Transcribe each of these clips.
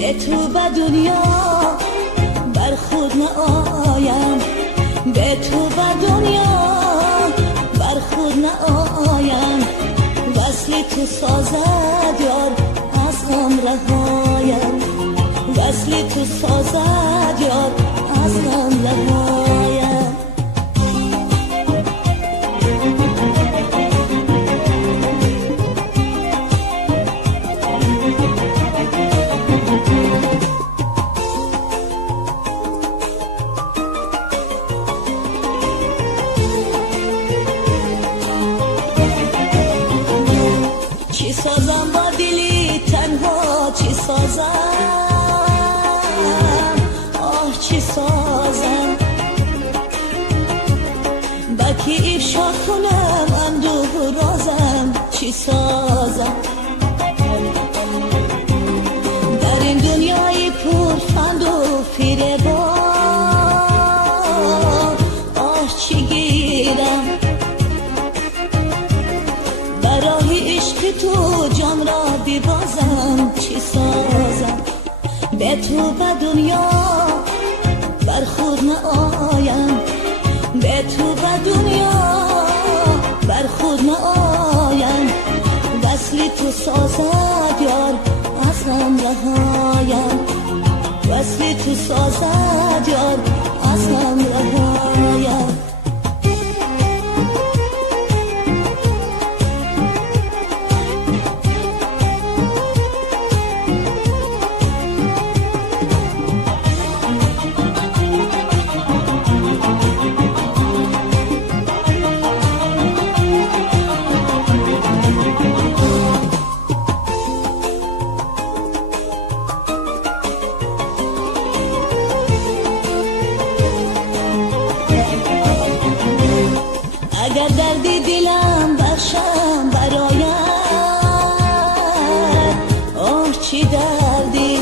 به تو به دنیا بر خود نآیم، به تو به دنیا بر خود نآیم. وصل تو سازد یار از غم رهایم، وصل تو سازد یار از غم رهایم. چی سازم با دلی تنها، چی سازم، آه چی سازم، با کی افشا کنم اندوه و رازم، چی سازم. در این دنیای پر فند و فریبا، آه چی گیرم، برای عشق تو جان را ببازم، چی سازم. به تو به دنیا بر خود نآیم، به تو به دنیا بر خود نآیم. وصل تو سازد یار از غم رهایم، وصل تو سازد یار از غم رهایم. اگر دردی دلم برشم برایم، آه چی دردی،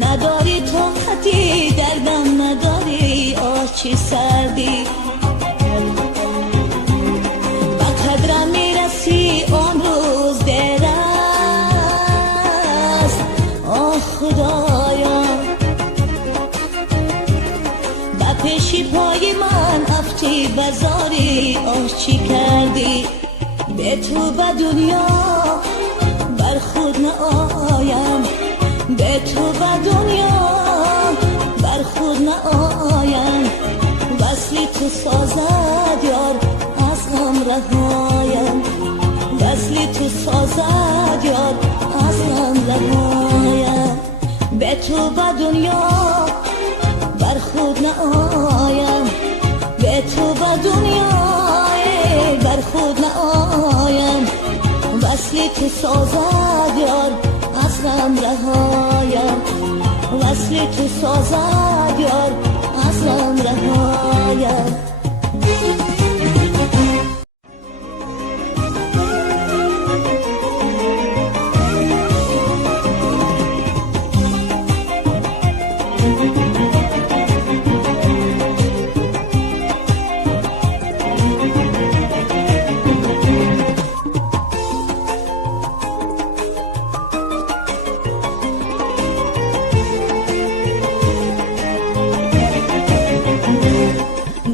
نداری طاقتی دردم نداری، آه چی سردی. با قدرم میرسی آن روز دیر است، آه خدایا با پیشی پای من افتی بزاری، آه چی کردی. به تو به دنیا بر خود نآیم، به تو به دنیا بر خود نآیم. وصل تو سازد یار از غم رهایم، وصل تو سازد یار از غم رهایم. به تو به دنیا بر خود نآیم، به تو به دنیا بر خود نآیم. وصل تو سازد یار از غم رهایم، وصل تو سازد یار از غم رهایم.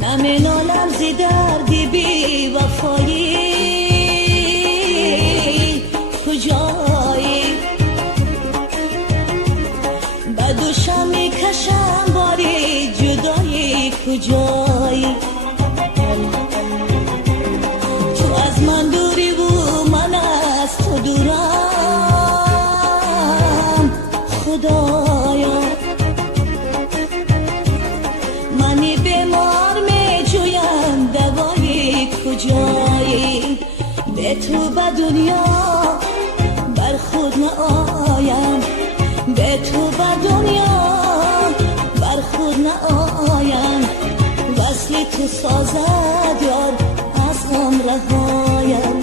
نمینالم زی دردی بی وفایی، کجایی به دوشم میکشم باری جدایی، کجایی. تو از من دوری و من از تو دورم، خدایا منی بیمار میجویم دوایی، کجایی. به تو به دنیا بر خود نآیم، به تو به دنیا بر خود نآیم. وصل تو سازد یار از غم رهایم،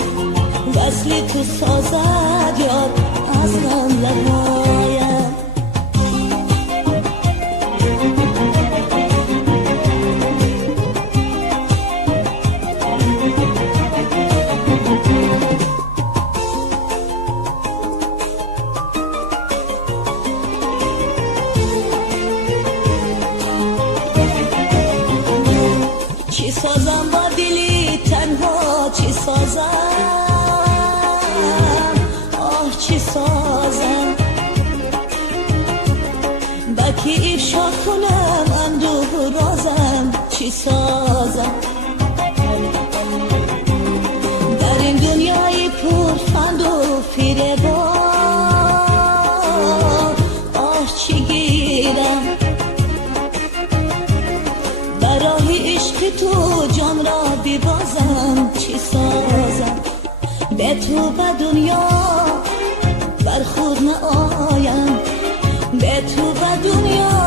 وصل تو سازد یار از غم رهایم. چی سازم بکی افشا کنم اندوه رازم چی سازم در این دنیای پر فند و فریبا آه چی گیرم برای عشق تو جان را ببازم چی سازم به تو به دنیا بر خود نآیم به تو به دنیا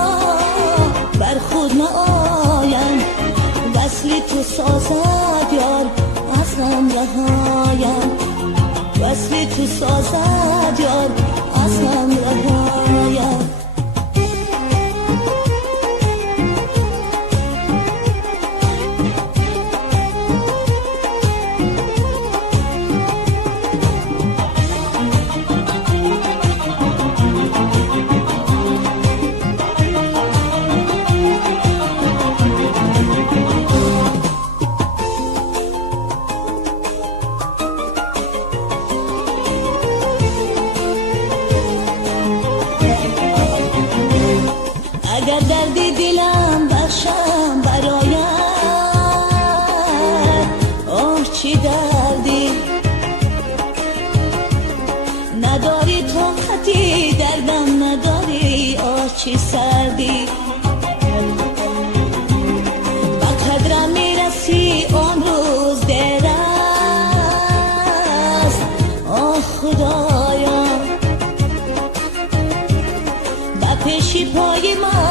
بر خود نآیم وصل تو سازد یار از غم رهایم وصل تو سازد یار از غم رهایم اگر دردی دلم بخشم برایت آه چی دردی نداری طاقتی دردم نداری آه چی سردی با قدرم میرسی آن روز دیر است آه خدایا با پیشی پای من